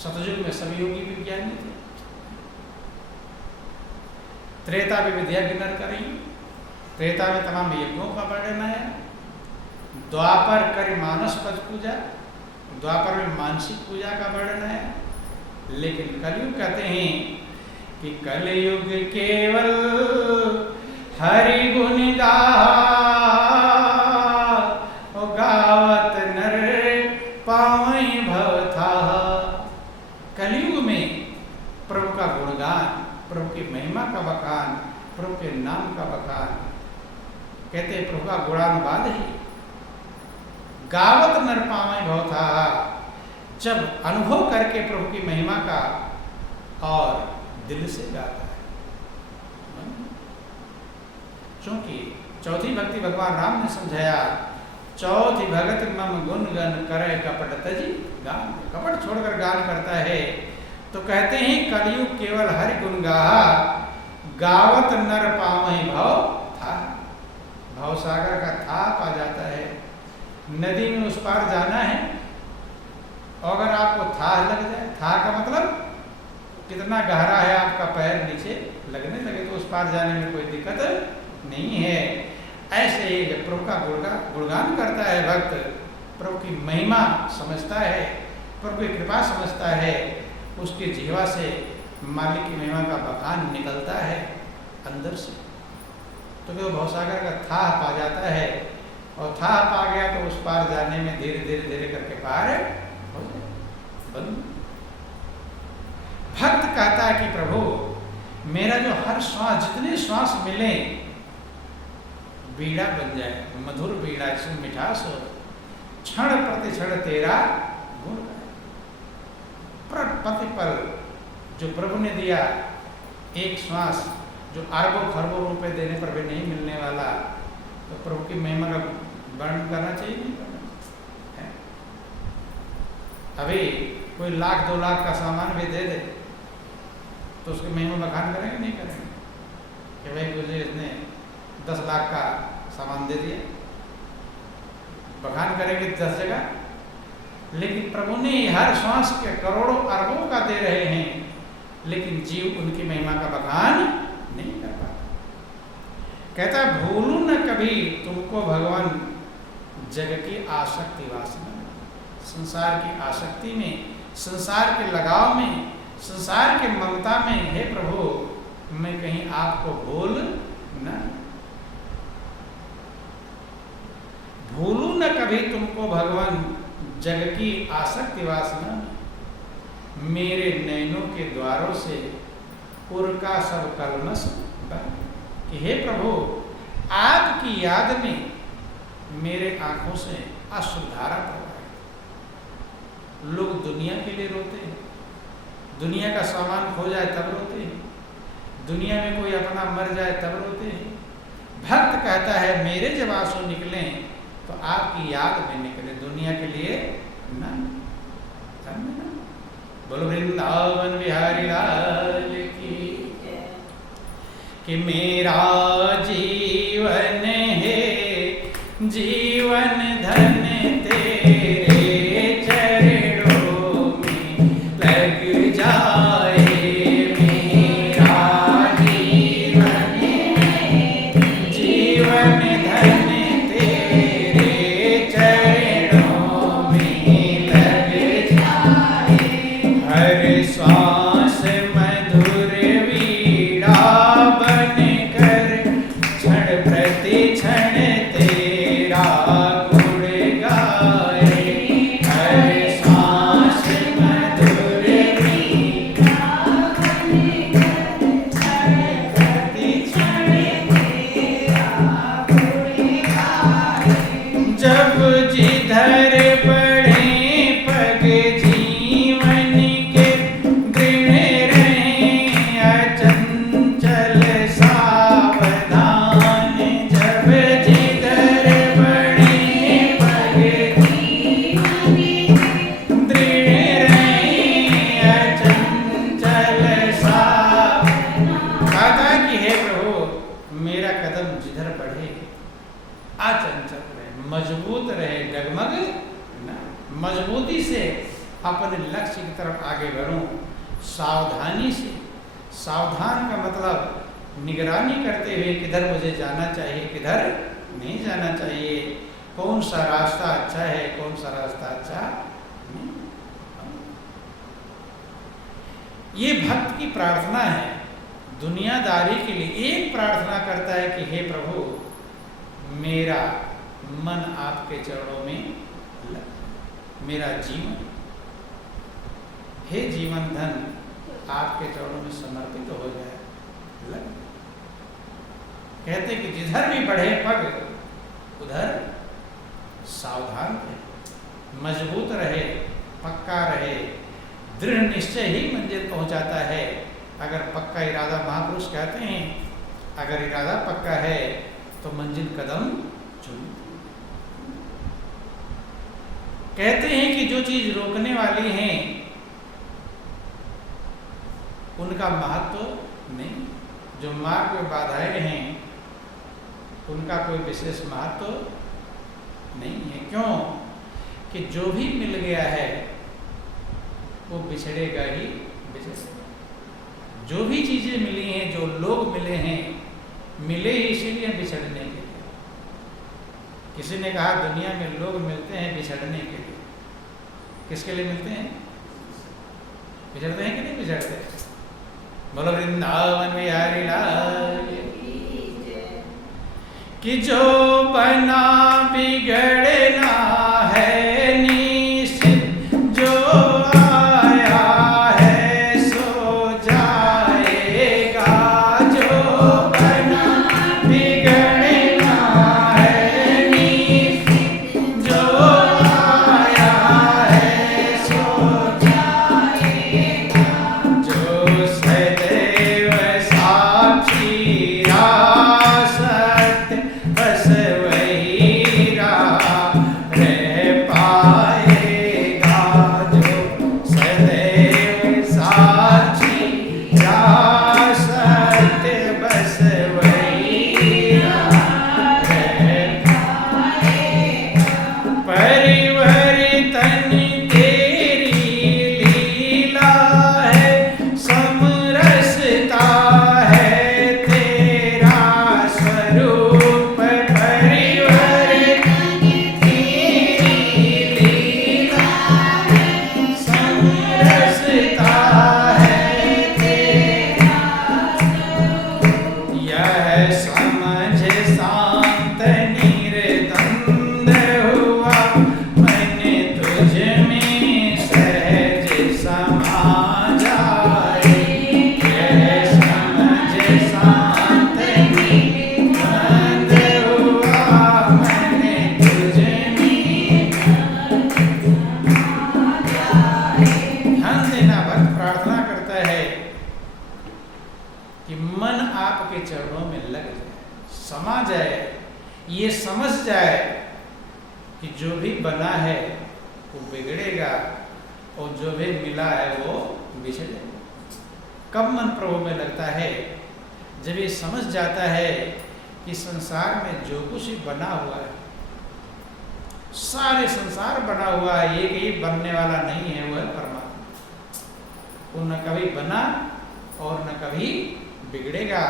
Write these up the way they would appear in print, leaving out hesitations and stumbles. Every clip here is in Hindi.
सतयुग में सभी योगी विज्ञानी थे। त्रेता में विद्या की नर करी, त्रेता में तमाम यज्ञों का वर्णन है। द्वापर कर मानस पद पूजा, द्वापर में मानसिक पूजा का वर्णन है। लेकिन कलयुग कहते हैं कि कलयुग केवल हरि गुण गावत नर पावई भव था। कलयुग में प्रभु का गुणगान, प्रभु की महिमा का बखान, प्रभु के नाम का बखान, कहते हैं प्रभु का गुणानुवाद ही गावत नर पावई भव था। जब अनुभव करके प्रभु की महिमा का और दिल से गाता है। क्योंकि चौथी भक्ति भगवान राम ने समझाया, चौथी भगत मम गुण गन करे कपट तजी गान। कपट छोड़कर गान करता है। तो कहते हैं कलयुग केवल हरि गुण गाहा, गावत नर पावई भव था। भव सागर का था पा जाता है। नदी में उस पार जाना है, और अगर आपको था लग जाए, था का मतलब कितना गहरा है आपका पैर नीचे लगने लगे, तो उस पार जाने में कोई दिक्कत नहीं है। ऐसे ही जब प्रभु का गुणगान करता है भक्त, प्रभु की महिमा समझता है, प्रभु की कृपा समझता है, उसके जिह्वा से मालिक की महिमा का बखान निकलता है अंदर से, तो वो भवसागर का था पा जाता है। और था पा गया तो उस पार जाने में धीरे धीरे धीरे करके पार हो जाए। भक्त कहता है कि प्रभु मेरा जो हर श्वास, जितने श्वास मिले बीड़ा बन जाए, मधुर बीड़ा जिसमें मिठास हो, क्षण प्रति क्षण तेरा गुण गाए। प्रति पल जो प्रभु ने दिया एक श्वास, जो अरबों खरबों रुपए देने पर भी नहीं मिलने वाला, तो प्रभु की महिमा का वर्णन करना चाहिए, नहीं करना है? अभी कोई 1,00,000 2,00,000 का सामान भी दे दे तो उसकी महिमा बखान करेंगे नहीं करेंगे कि भाई मुझे इसने 10 लाख का सामान दे दिया, बखान करेंगे 10 जगह। लेकिन प्रभु ने हर श्वास के करोड़ों अरबों का दे रहे हैं, लेकिन जीव उनकी महिमा का बखान नहीं कर पाता। कहता भूलू न कभी तुमको भगवान जग की आसक्ति वासना, संसार की आसक्ति में, संसार के लगाव में, संसार के ममता में, हे प्रभु मैं कहीं आपको भूल न, भूलू न कभी तुमको भगवान जग की आसक्ति वासना, मेरे नैनों के द्वारों से पुर का सब कलमश कि हे प्रभु आपकी याद में मेरे आंखों से अश्रुधारा प्रवाहित। लोग दुनिया के लिए रोते हैं, दुनिया का सामान खो जाए तब रोते हैं, दुनिया में कोई अपना मर जाए तब रोते हैं। भक्त कहता है मेरे जब आंसू निकले तो आपकी याद में निकले, दुनिया के लिए ना। बोलो वृंदावन बिहारी लाल की, कि मेरा जीवन है जीवन धन तेरे चरणों में लग जाए। मेरा जीवन है जीवन धन तेरे चरणों में लग जाए। हर श्वास मधुर वीणा बनकर क्षण प्रति क्षण तेरा गुण गाए। हर श्वास मधुर वीणा बनकर क्षण प्रति क्षण तेरा गुण गाए। जब जिधर पड़े पग जीवन के दृढ़ रहें अचंचल सावधान। जब जिधर पड़े पग जीवन के दृढ़ रहें अचंचल सावधान। कहता कि हे प्रभु मेरा कदम जिधर बढ़े अचंचल रहे, मजबूत रहे, डगमग ना, मजबूती से अपने लक्ष्य की तरफ आगे बढ़ूं सावधानी से। सावधान का मतलब निगरानी करते हुए किधर मुझे जाना चाहिए, किधर नहीं जाना चाहिए, कौन सा रास्ता अच्छा है, कौन सा रास्ता अच्छा नहीं। ये भक्त की प्रार्थना है। दुनियादारी के लिए एक प्रार्थना करता है कि हे प्रभु, मेरा मन आपके चरणों में लग, मेरा जीवन, हे जीवन धन आपके चरणों में समर्पित हो जाए, लग। कहते कि जिधर भी बढ़े पग उधर सावधान रहे, मजबूत रहे, पक्का रहे। दृढ़ निश्चय ही मंजिल पहुंचाता है। अगर पक्का इरादा, महापुरुष कहते हैं, अगर इरादा पक्का है तो मंजिल कदम चुनती। कहते हैं कि जो चीज रोकने वाली है उनका महत्व नहीं, जो मार्ग में बाधाएं हैं उनका कोई विशेष महत्व नहीं है। क्यों कि जो भी मिल गया है वो बिछड़ेगा ही बिछड़ेगा। जो भी चीजें मिली हैं, जो लोग मिले हैं, मिले ही इसीलिए बिछड़ने के लिए। किसी ने कहा दुनिया में लोग मिलते हैं बिछड़ने के लिए। किसके लिए मिलते हैं? बिछड़ते हैं कि नहीं बिछड़ते? बोलो वृंदावन बिहारी लाल कि जो बना बिगड़ना है निश्चित, जो आया है सो जाएगा। जो बना बिगड़ना है निश्चित, जो आया है सो जाएगा। जो सदैव साक्षी बस वही रह पाएगा। जो सदैव साक्षी सत्य बस वही रह पाएगा। परिवर्तन तेरी लीला है, समरसता है तेरा स्वरूप। समा जाए, ये समझ जाए कि जो भी बना है वो बिगड़ेगा और जो भी मिला है वो बिछड़ेगा। कब मन प्रभु में लगता है? जब ये समझ जाता है कि संसार में जो कुछ बना हुआ है, सारे संसार बना हुआ है, एक ही बनने वाला नहीं है, वो है परमात्मा। वो न कभी बना और न कभी बिगड़ेगा।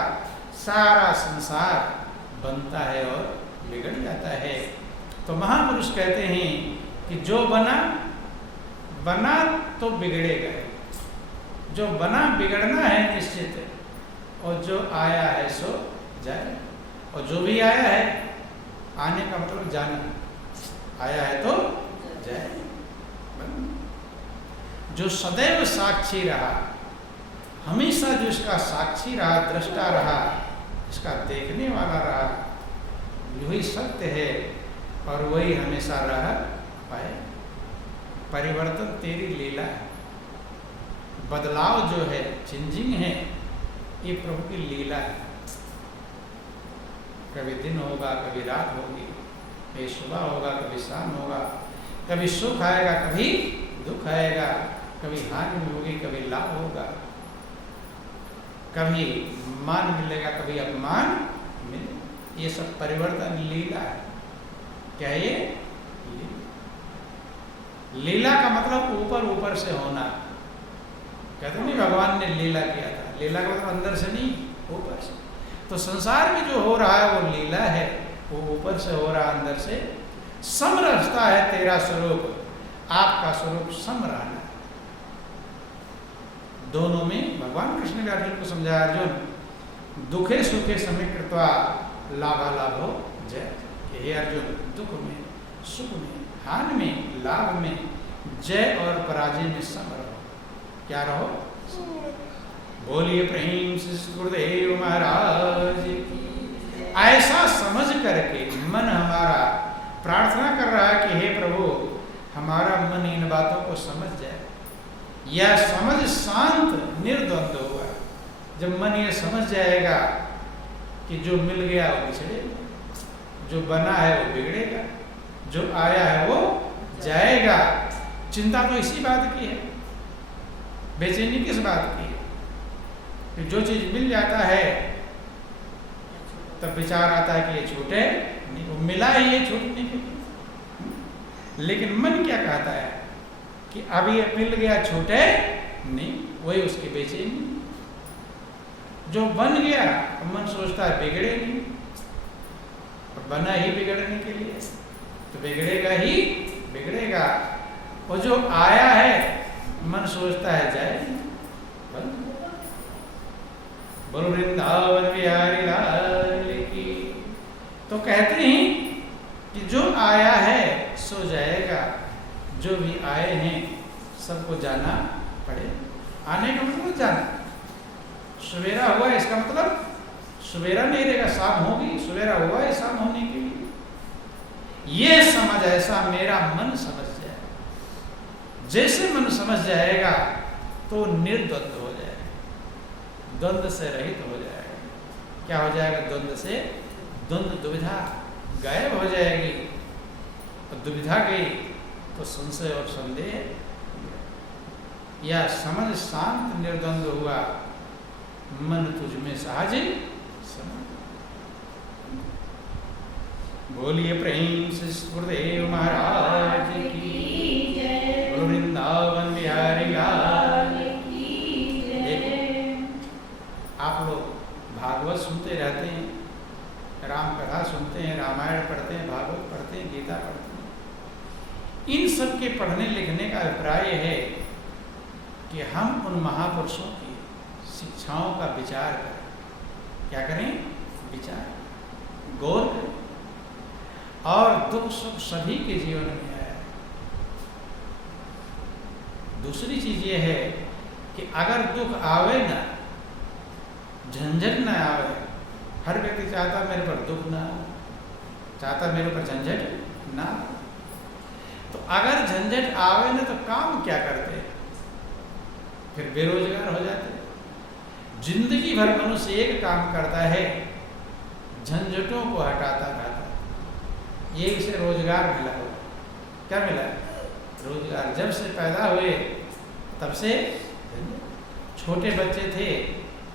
सारा संसार बनता है और बिगड़ जाता है। तो महापुरुष कहते हैं कि जो बना तो बिगड़ेगा, जो बना बिगड़ना है निश्चित, और जो आया है सो जाए। और जो भी आया है, आने का मतलब जाना, आया है तो जाए। जो सदैव साक्षी रहा, हमेशा जो इसका साक्षी रहा, दृष्टा रहा, इसका देखने वाला रहा, वही सत्य है और वही हमेशा रह पाए। परिवर्तन तेरी लीला है, बदलाव जो है, चेंजिंग है, ये प्रभु की लीला है। कभी दिन होगा, कभी रात होगी, कभी सुबह होगा, कभी शाम होगा, कभी सुख आएगा, कभी दुख आएगा, कभी हानि होगी, कभी लाभ होगा, कभी मान मिलेगा, कभी अपमान मिलेगा। ये सब परिवर्तन लीला है। क्या ये? लीला का मतलब ऊपर ऊपर से होना। कहते नहीं भगवान ने लीला किया था, लीला का मतलब अंदर से नहीं, ऊपर से। तो संसार में जो हो रहा है वो लीला है, वो ऊपर से हो रहा, अंदर से सम रचता है तेरा स्वरूप, आपका स्वरूप सम रहना। दोनों में भगवान कृष्ण ने अर्जुन को समझाया, अर्जुन दुखे सुखे समीकृत्वा लाभालाभो जय। हे अर्जुन, दुख में, सुख में, हानि में, लाभ में, जय और पराजय में सम रहो। क्या रहो? बोलिए प्रेम से गुरुदेव महाराज की। ऐसा समझ करके मन हमारा प्रार्थना कर रहा है कि हे प्रभु, हमारा मन इन बातों को समझ जाए। यह समझ शांत निर्द्वंद होगा। जब मन ये समझ जाएगा कि जो मिल गया वो बिछड़ेगा, जो बना है वो बिगड़ेगा, जो आया है वो जाएगा। चिंता तो इसी बात की है, बेचैनी किस बात की है? कि जो चीज मिल जाता है तब विचार आता है कि ये छूटे नहीं, वो मिला है ये छूटने के लिए। लेकिन मन क्या कहता है कि अब ये मिल गया, छूटे नहीं, वही उसकी बेचैनी। जो बन गया मन सोचता है बिगड़े नहीं, बना ही बिगड़ने के लिए, तो बिगड़ेगा ही बिगड़ेगा। और जो आया है मन सोचता है जाए। बोलो वृंदावन बिहारी लाल की। तो कहते हैं कि जो आया है सो जाएगा, जो भी आए हैं सबको जाना पड़े। आने का मतलब जाना। सवेरा हुआ इसका मतलब सवेरा नहीं रहेगा, शाम होगी। सवेरा हुआ है शाम होने के लिए। ये समझ ऐसा मेरा मन समझ जाए। जैसे मन समझ जाएगा तो निर्द्वंद हो जाएगा, द्वंद्व से रहित हो जाएगा। क्या हो जाएगा? द्वंद्व से द्वंद्व, दुविधा गायब हो जाएगी। और दुविधा गई तो संशय और संदेह। या समझ शांत निर्द्वंद हुआ, मन तुझ में सहज समा। बोलिए प्रेम से गुरुदेव महाराज की। वृंदावन बिहारी लाल की। आप लोग भागवत सुनते रहते हैं, राम कथा सुनते हैं, रामायण पढ़ते हैं, भागवत पढ़ते हैं, गीता पढ़ते हैं। इन सब के पढ़ने लिखने का अभिप्राय है कि हम उन महापुरुषों की शिक्षाओं का विचार करें। क्या करें? विचार, गौर करें। और दुख सुख सभी के जीवन में है। दूसरी चीज ये है कि अगर दुख आवे ना, झंझट ना आवे। हर व्यक्ति चाहता मेरे पर दुख ना आवे, चाहता मेरे पर झंझट ना। तो अगर झंझट आवे ना तो काम क्या करते? फिर बेरोजगार हो जाते। जिंदगी भर मनुष्य एक काम करता है, झंझटों को हटाता रहता। ये इसे रोजगार मिला हो। क्या मिला? रोजगार। जब से पैदा हुए तब से छोटे बच्चे थे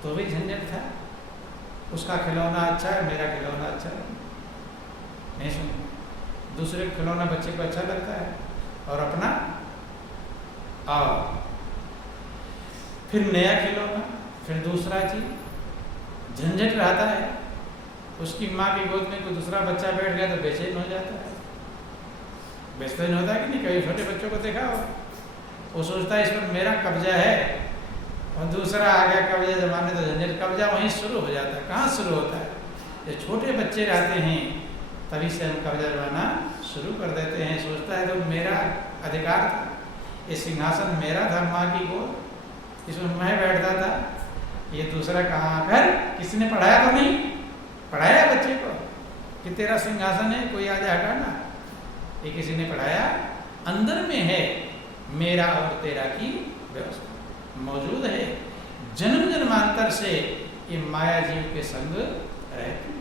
तो भी झंझट था। उसका खिलौना अच्छा है, मेरा खिलौना अच्छा नहीं सुन। दूसरे खिलौना बच्चे को अच्छा लगता है और अपना आओ, फिर नया खिलौना, फिर दूसरा चीज। झंझट रहता है। उसकी माँ की गोद में कोई दूसरा बच्चा बैठ गया तो बेचैन हो जाता है। बेचैन होता है कि नहीं? कभी छोटे बच्चों को देखा हो, वो सोचता है इस पर मेरा कब्जा है, और दूसरा आ गया कब्जा जमाने, तो झंझट कब्जा वहीं शुरू हो जाता है। कहाँ शुरू होता है? जब छोटे बच्चे रहते हैं तभी से हम कब्जा जमाना शुरू कर देते हैं। सोचता है तो मेरा अधिकार था, ये सिंहासन मेरा था, माँ की गोद, इसमें मैं बैठता था। ये दूसरा कहाँ आकर, किसी ने पढ़ाया तो नहीं? पढ़ाया बच्चे को कि तेरा सिंहासन है, कोई आ जाए हटाना? ये किसी ने पढ़ाया? अंदर में है मेरा और तेरा की व्यवस्था मौजूद है। जन्म जन्मांतर से ये माया जीव के संग रहती।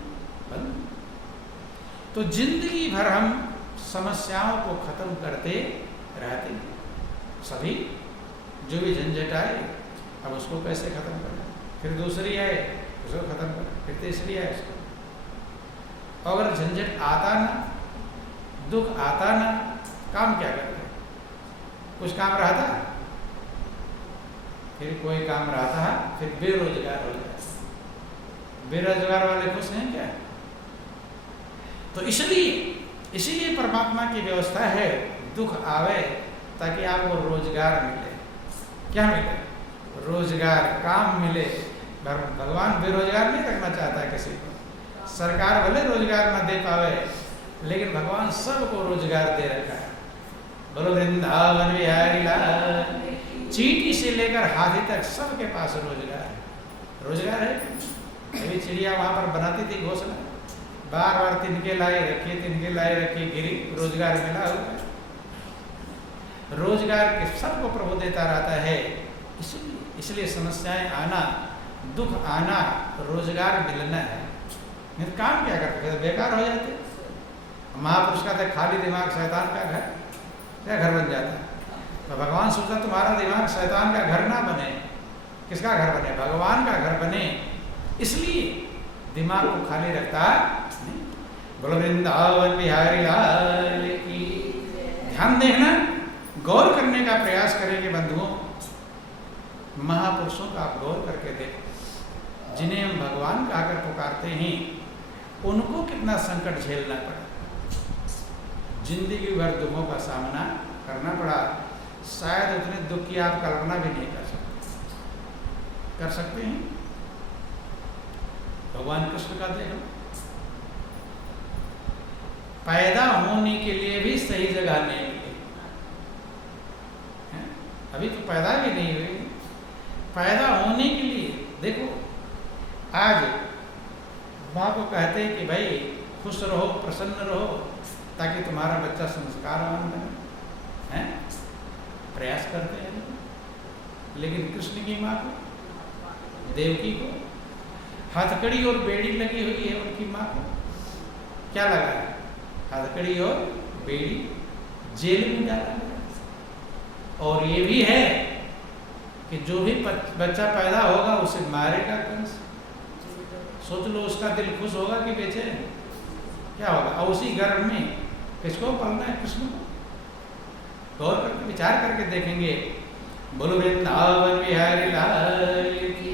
तो जिंदगी भर हम समस्याओं को खत्म करते रहते हैं। सभी जो भी झंझट आए, अब उसको कैसे खत्म करना, फिर दूसरी आए उसको खत्म करना, फिर तीसरी आए उसको। अगर झंझट आता ना, दुख आता ना, काम क्या करते? कुछ काम रहा था, फिर कोई काम रहा था, फिर बेरोजगार हो जाए। बेरोजगार वाले खुश हैं क्या? तो इसीलिए परमात्मा की व्यवस्था है दुख आवे ताकि आपको रोजगार मिले। क्या मिले? रोजगार, काम मिले। भगवान बेरोजगार नहीं रखना चाहता है किसी को। सरकार भले रोजगार न दे पावे, लेकिन भगवान सबको रोजगार दे रखा है। बोलो वृंदावन बिहारी लाल। चींटी से लेकर हाथी तक सबके पास रोजगार है। रोजगार है। अभी चिड़िया वहां पर बनाती थी घोंसला, बार बार तिनके लाए रखी, गिरी, रोजगार मिला हुआ। रोजगार के सबको प्रभु देता रहता है। इसलिए समस्याएं आना, दुख आना, रोजगार मिलना है। नहीं तो काम क्या करते, बेकार हो जाते। महापुरुष का था खाली दिमाग शैतान का घर, क्या घर बन जाता है। तो भगवान सोचता तुम्हारा दिमाग शैतान का घर ना बने। किसका घर बने? भगवान का घर बने। इसलिए दिमाग को खाली रखता नहीं। बोलो वृंदावन बिहारी लाल की। ध्यान देखना, गौर करने का प्रयास करेंगे बंधुओं। महापुरुषों का आप गौर करके देखो, जिन्हें हम भगवान कहकर पुकारते हैं, उनको कितना संकट झेलना पड़ा, जिंदगी भर दुखों का सामना करना पड़ा। शायद उतने दुख की आप कल्पना भी नहीं कर सकते हैं। भगवान कृष्ण का देखो, पैदा होने के लिए भी सही जगह नहीं मिली। अभी तो पैदा भी नहीं हुई, पैदा होने के लिए देखो। आज माँ को कहते हैं कि भाई खुश रहो, प्रसन्न रहो, ताकि तुम्हारा बच्चा संस्कारवान बने, हैं? प्रयास करते हैं। लेकिन कृष्ण की माँ को, देवकी को हथकड़ी और बेड़ी लगी हुई है। उनकी माँ को क्या लगा है? हथकड़ी और बेड़ी, जेल में डाला गया। और ये भी है कि जो भी बच्चा पैदा होगा उसे मारेगा कंस। सोच लो, उसका दिल खुश होगा कि बेचैन? क्या होगा? और उसी गर्भ में किसको पलना है? कृष्ण को। गौर करके विचार करके देखेंगे। बोलो वृंदावन बिहारी लाल की,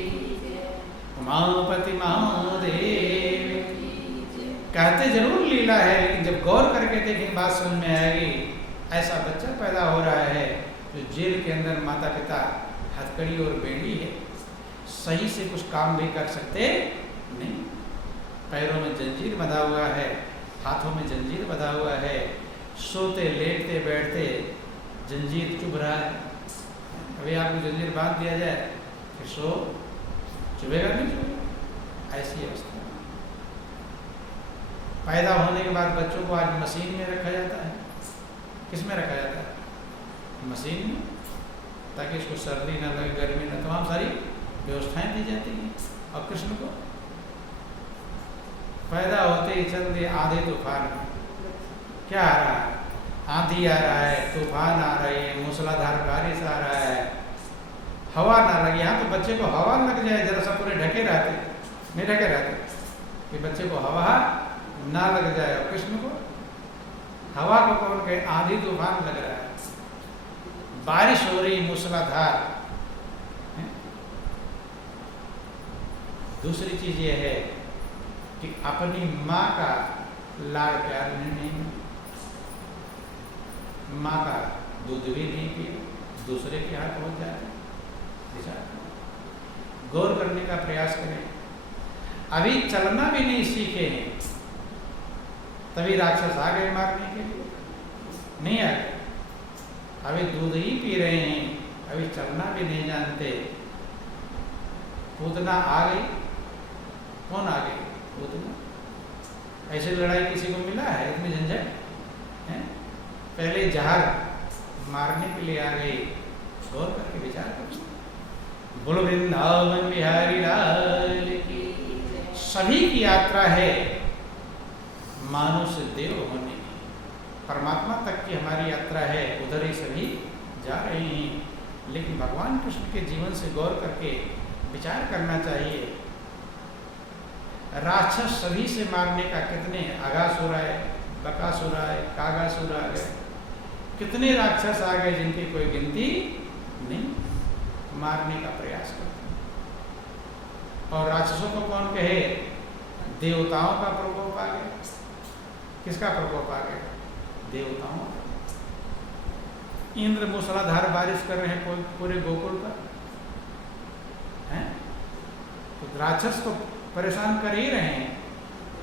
उमापति महादेव। कहते जरूर लीला है, लेकिन जब गौर करके देखेंगे बात समझ में आएगी। ऐसा बच्चा पैदा हो रहा है जो जेल के अंदर माता पिता हथकड़ी और बेड़ी है, सही से कुछ काम भी कर सकते नहीं। पैरों में जंजीर बंधा हुआ है, हाथों में जंजीर बंधा हुआ है, सोते लेटते बैठते जंजीर चुभ रहा है। अभी आपको जंजीर बांध दिया जाए, फिर सो चुभेगा नहीं चुभेगा? ऐसी अवस्था। पैदा होने के बाद बच्चों को आज मशीन में रखा जाता है। किस में रखा जाता है? मशीन में, ताकि इसको सर्दी ना लगे, गर्मी ना, तमाम सारी व्यवस्थाएं दी जाती हैं। और कृष्ण को पैदा होते ही चल दिए आधे तूफान। क्या आ रहा है? आंधी आ रहा है, तूफान आ रही है, मूसलाधार बारिश आ रहा है, हवा ना लगे। यहाँ तो बच्चे को हवा लग जाए, जरा सा पूरे ढके रहते, नहीं ढके रहते, कि बच्चे को हवा ना लग जाए। और कृष्ण को हवा को कौन कहे? आंधी तूफान लग रहा है, बारिश हो रही मूसलाधार। दूसरी चीज ये है कि अपनी माँ का लाड़ प्यार नहीं, माँ का दूध भी नहीं पिए, दूसरे के हाथ पहुंच जाए। गौर करने का प्रयास करें। अभी चलना भी नहीं सीखे हैं, तभी राक्षस आ गए मारने के लिए? नहीं आए। अभी दूध ही पी रहे हैं, अभी चलना भी नहीं जानते। पूतना आ गई। कौन आ गई? पूतना। ऐसी लड़ाई किसी को मिला है? इतनी झंझट है? पहले जहर मारने के लिए आ गई। गौर करके विचार करो। बोलो वृंदावन बिहारी लाल की। सभी की यात्रा है मानव से देव होने की, परमात्मा तक की हमारी यात्रा है, उधर ही सभी जा रहे हैं। लेकिन भगवान कृष्ण के जीवन से गौर करके विचार करना चाहिए। राक्षस सभी से मारने का कितने, अगासुर आए, बकासुर आए, कागासुर आ गए, कितने राक्षस आ गए जिनकी कोई गिनती नहीं, मारने का प्रयास करते हैं। और राक्षसों को कौन कहे? देवताओं का प्रकोप आ गया। किसका प्रकोप आ गया? देवताओं का। इंद्र मूसलाधार बारिश कर रहे हैं पूरे गोकुल पर, हैं? तो राक्षस को परेशान कर ही रहे हैं,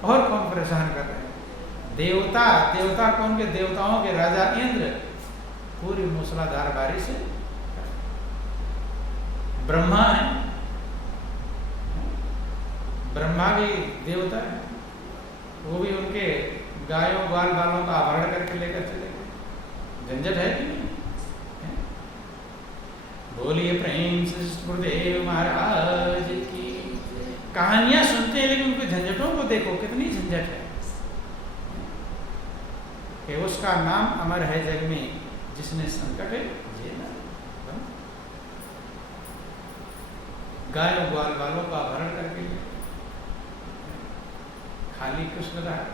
और कौन परेशान कर रहे हैं? देवता। देवता कौन के? देवताओं के राजा इंद्र पूरी मूसलाधार बारिश है। ब्रह्मा है, ब्रह्मा भी देवता है, वो भी उनके गायों ग्वाल बालों का अपहरण करके लेकर चले गए। झंझट है कि नहीं? बोलिए प्रेम से गुरुदेव महाराज की। कहानियां सुनते हैं लेकिन उनके झंझटों को देखो, कितनी झंझट है। कि उसका नाम अमर है जग में जिसने संकट झेला। गायों ग्वाल बालों का अपहरण करके खाली कृष्ण रहा।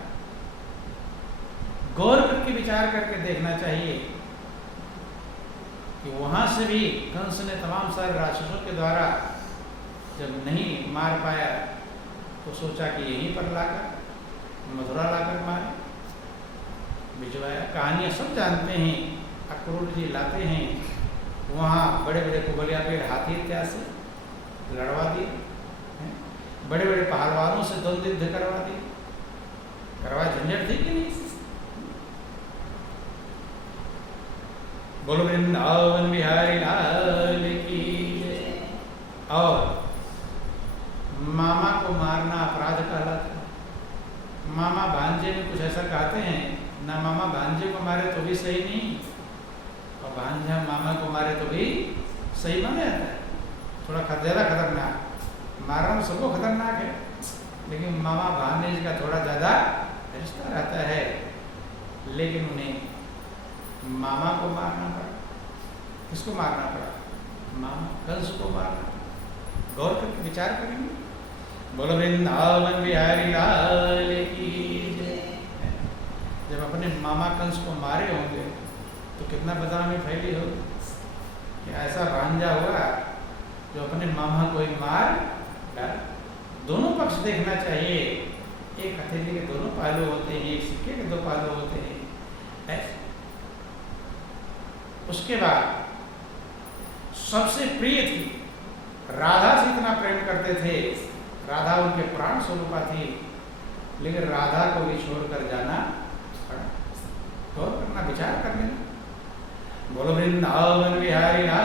गौर करके विचार करके देखना चाहिए कि वहां से भी कंस ने तमाम सारे राक्षसों के द्वारा जब नहीं मार पाया तो सोचा कि यहीं पर लाकर मथुरा लाकर मारे, भिजवाया। कहानियां सब जानते हैं। अक्रूर जी लाते हैं, वहाँ बड़े बड़े कुबलिया पेड़ हाथी इत्यादि से लड़वा दिए, बड़े बड़े पहलवानों से द्वंद्व युद्ध करवा दिए। करवा झंझट थी कि नहीं? बोलो वृंदावन बिहारी लाल की। और मामा को मारना अपराध कहलाता है। मामा भांजे में कुछ ऐसा कहते हैं ना, मामा भांजे को मारे तो भी सही नहीं, और भांजा मामा को मारे तो भी सही माना जाता है। थोड़ा ज़्यादा खतरनाक। मारना तो सबको खतरनाक है, लेकिन मामा भांजे का थोड़ा ज़्यादा रिश्ता रहता है। लेकिन उन्हें मामा को मारना पड़ा। किसको मारना पड़ा? मामा कंस को मारना। गौर करके विचार करेंगे। बोलो वृंदावन बिहारी लाल की जय। जब अपने मामा कंस को मारे होंगे तो कितना बदनामी फैली होगी कि ऐसा भांजा हुआ जो अपने मामा को ही मार डाला। दोनों पक्ष देखना चाहिए। एक हथेली के दोनों पहलू होते हैं, एक सिक्के के दो पहलू होते हैं। ऐसे उसके बाद सबसे प्रिय थी, राधा से इतना प्रेम करते थे। राधा उनके प्राण स्वरूपा थी, लेकिन राधा को भी छोड़कर जाना पड़ा। गौर करना, विचार करने। बोलो वृंदावन बिहारी लाल